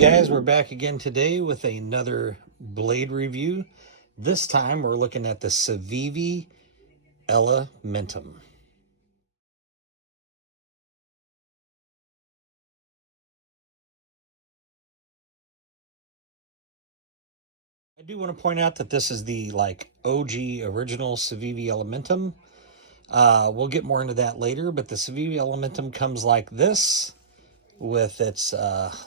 Guys, we're back again today with another blade review. This time we're looking at the CIVIVI Elementum. I do want to point out that this is the OG original CIVIVI Elementum. We'll get more into that later, but the CIVIVI Elementum comes like this with its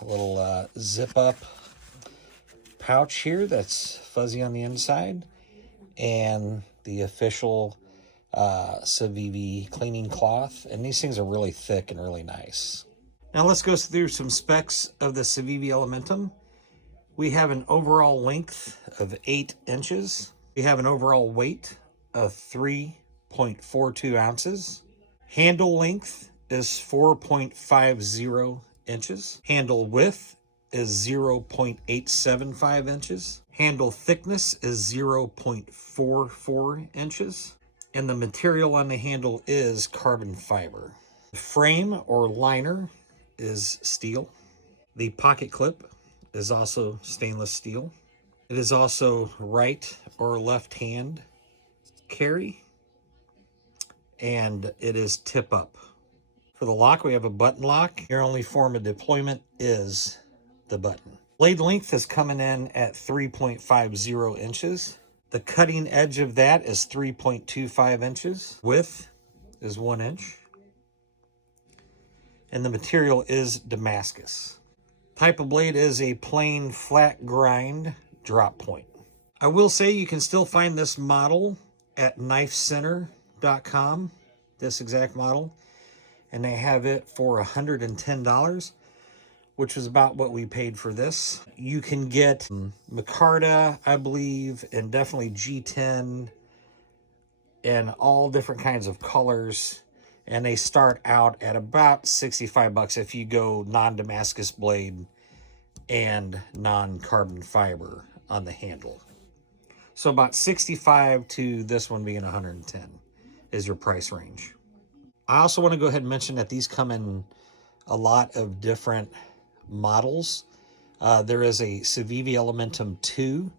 little zip up pouch here that's fuzzy on the inside, and the official CIVIVI cleaning cloth. And these things are really thick and really nice. Now let's go through some specs of the CIVIVI Elementum. We have an overall length of 8 inches. We have an overall weight of 3.42 ounces. Handle length is 4.50 inches. Handle width is 0.875 inches. Handle thickness is 0.44 inches. And the material on the handle is carbon fiber. The frame or liner is steel. The pocket clip is also stainless steel. It is also right or left hand carry, and it is tip up. For the lock, we have a button lock. Your only form of deployment is the button. Blade length is coming in at 3.50 inches. The cutting edge of that is 3.25 inches. Width is 1 inch. And the material is Damascus. Type of blade is a plain flat grind drop point. I will say you can still find this model at knifecenter.com, this exact model, and they have it for $110, which is about what we paid for this. You can get micarta, I believe, and definitely G10, and all different kinds of colors. And they start out at about 65 bucks if you go non-Damascus blade and non-carbon fiber on the handle. So about 65 to this one being 110 is your price range. I also want to go ahead and mention that these come in a lot of different models. There is a CIVIVI Elementum 2,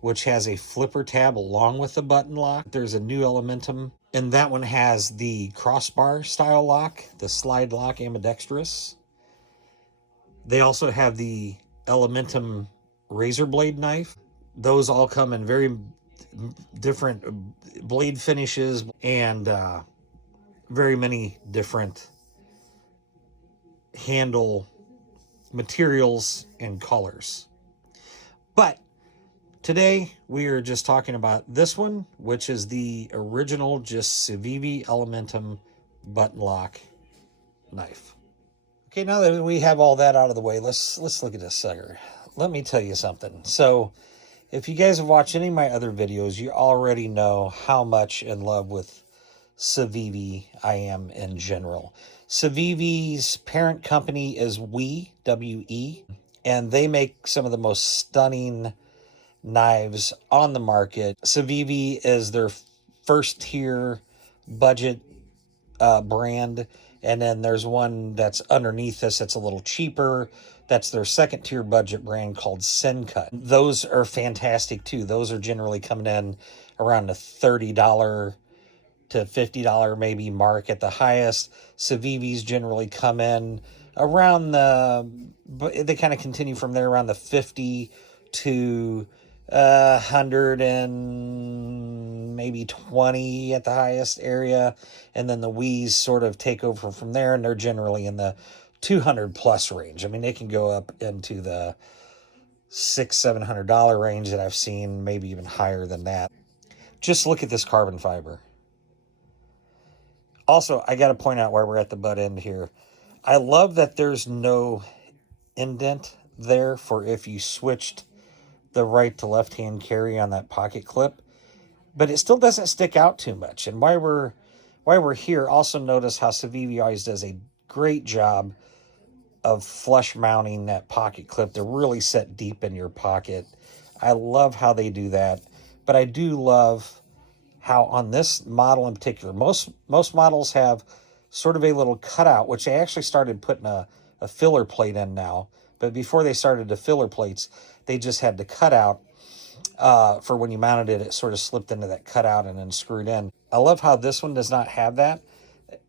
which has a flipper tab along with the button lock. There's a new Elementum, and that one has the crossbar style lock, the slide lock ambidextrous. They also have the Elementum razor blade knife. Those all come in very different blade finishes and very many different handle materials and colors. But today we are just talking about this one, which is the original just CIVIVI Elementum button lock knife. Okay, now that we have all that out of the way, let's look at this sucker. Let me tell you something. So if you guys have watched any of my other videos, you already know how much in love with CIVIVI I am in general. CIVIVI's parent company is WE, W-E, and they make some of the most stunning knives on the market. CIVIVI is their first tier budget brand, and then there's one that's underneath this that's a little cheaper. That's their second tier budget brand called Sencut. Those are fantastic too. Those are generally coming in around the $30 to $50 maybe mark at the highest. CIVIVI's generally come in around they kind of continue from there around the 50 to 100 and maybe 20 at the highest area, and then the WE's sort of take over from there, and they're generally in the 200 plus range. I mean, they can go up into the $600-700 range that I've seen, maybe even higher than that. Just look at this carbon fiber. Also, I got to point out while we're at the butt end here, I love that there's no indent there for if you switched the right to left hand carry on that pocket clip, but it still doesn't stick out too much. And while we're here, also notice how CIVIVI always does a great job of flush mounting that pocket clip to really set deep in your pocket. I love how they do that, but I do love how on this model in particular, most models have sort of a little cutout, which they actually started putting a filler plate in now, But before they started the filler plates, they just had the cutout for when you mounted it. It sort of slipped into that cutout and then screwed in. I love how this one does not have that.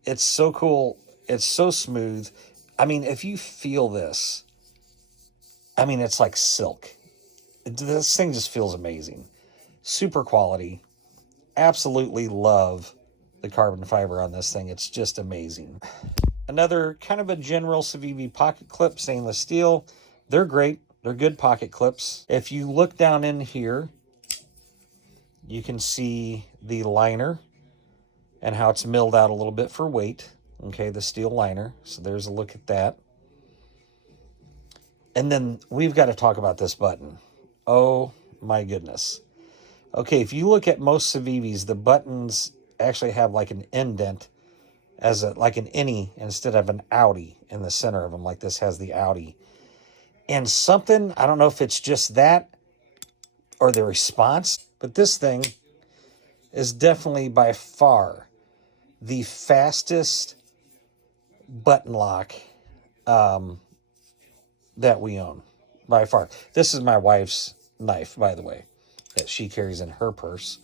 It's so cool. It's so smooth. I mean, if you feel this, I mean, it's like silk. This thing just feels amazing. Super quality. Absolutely love the carbon fiber on this thing. It's just amazing. Another kind of a general CIVIVI pocket clip, stainless steel. They're great. They're good pocket clips. If you look down in here, you can see the liner and how it's milled out a little bit for weight. Okay, the steel liner. So there's a look at that. And then we've got to talk about this button. Oh my goodness. Okay, if you look at most CIVIVIs, the buttons actually have like an indent as like an innie instead of an outie in the center of them, like this has the outie. And something, I don't know if it's just that or the response, but this thing is definitely by far the fastest button lock that we own, by far. This is my wife's knife, by the way, that she carries in her purse.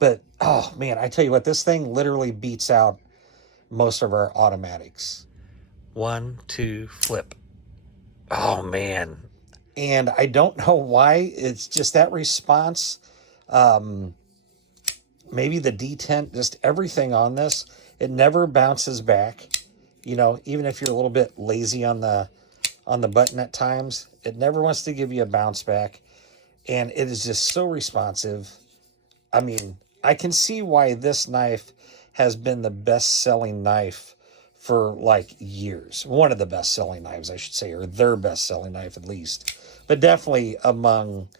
But, oh, man, I tell you what, this thing literally beats out most of our automatics. 1, 2, flip. Oh, man. And I don't know why. It's just that response. Maybe the detent, just everything on this. It never bounces back. You know, even if you're a little bit lazy on the button at times, it never wants to give you a bounce back. And it is just so responsive. I mean, I can see why this knife has been the best-selling knife for like years. One of the best-selling knives, I should say, or their best-selling knife at least. But definitely among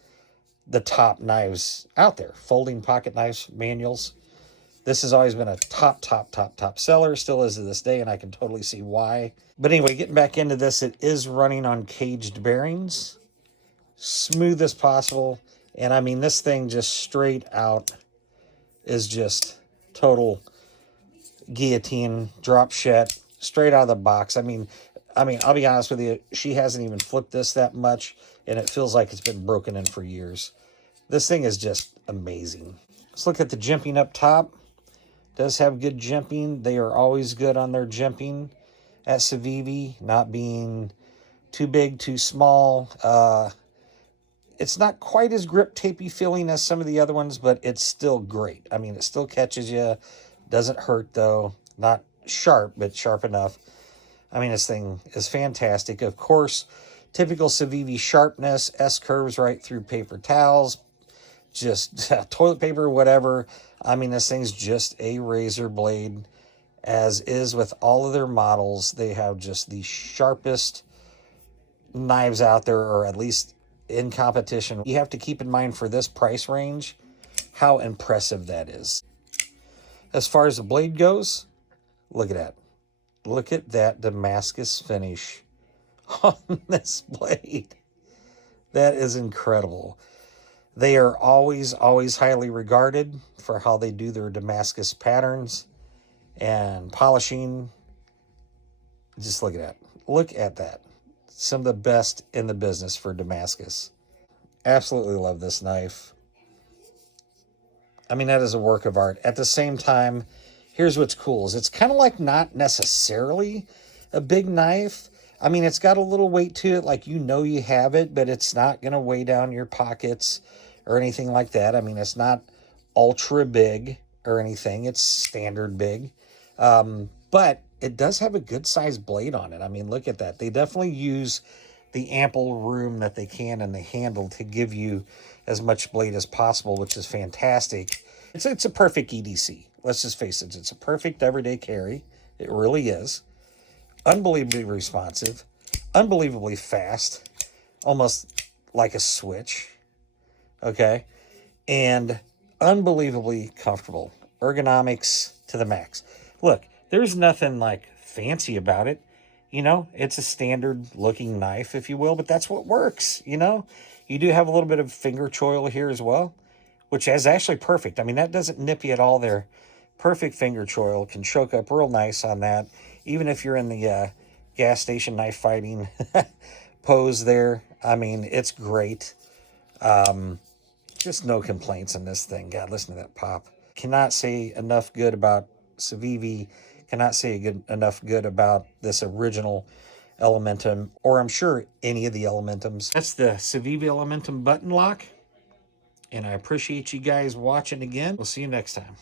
the top knives out there. Folding pocket knives, manuals. This has always been a top seller. Still is to this day, and I can totally see why. But anyway, getting back into this, it is running on caged bearings. Smooth as possible. And I mean, this thing just straight out is just total guillotine, drop shet, straight out of the box. I mean, I'll be honest with you, she hasn't even flipped this that much, and it feels like it's been broken in for years. This thing is just amazing. Let's look at the jimping up top. Does have good jimping. They are always good on their jimping at CIVIVI, not being too big, too small. It's not quite as grip tapey feeling as some of the other ones, but it's still great. I mean, it still catches you. Doesn't hurt, though. Not sharp, but sharp enough. I mean, this thing is fantastic. Of course, typical CIVIVI sharpness, S-curves right through paper towels, just toilet paper, whatever. I mean, this thing's just a razor blade, as is with all of their models. They have just the sharpest knives out there, or at least in competition. You have to keep in mind for this price range how impressive that is. As far as the blade goes, look at that. Look at that Damascus finish on this blade. That is incredible. They are always highly regarded for how they do their Damascus patterns and polishing. Just look at that. Look at that. Some of the best in the business for Damascus. Absolutely love this knife. I mean, that is a work of art. At the same time, here's what's cool is it's kind of like not necessarily a big knife. I mean, it's got a little weight to it, like you know you have it, but it's not going to weigh down your pockets or anything like that. I mean, it's not ultra big or anything. It's standard big. But it does have a good sized blade on it. I mean, look at that. They definitely use the ample room that they can in the handle to give you as much blade as possible, which is fantastic. It's a perfect EDC. Let's just face it. It's a perfect everyday carry. It really is. Unbelievably responsive. Unbelievably fast. Almost like a switch. Okay? And unbelievably comfortable. Ergonomics to the max. Look, there's nothing like fancy about it. You know, it's a standard looking knife, if you will, but that's what works, you know? You do have a little bit of finger choil here as well, which is actually perfect. I mean, that doesn't nip you at all there. Perfect finger choil, can choke up real nice on that. Even if you're in the gas station knife fighting pose there. I mean, it's great. Just no complaints on this thing. God, listen to that pop. Cannot say enough good about CIVIVI. Cannot say enough good about this original Elementum, or I'm sure any of the Elementums. That's the CIVIVI Elementum button lock. And I appreciate you guys watching again. We'll see you next time.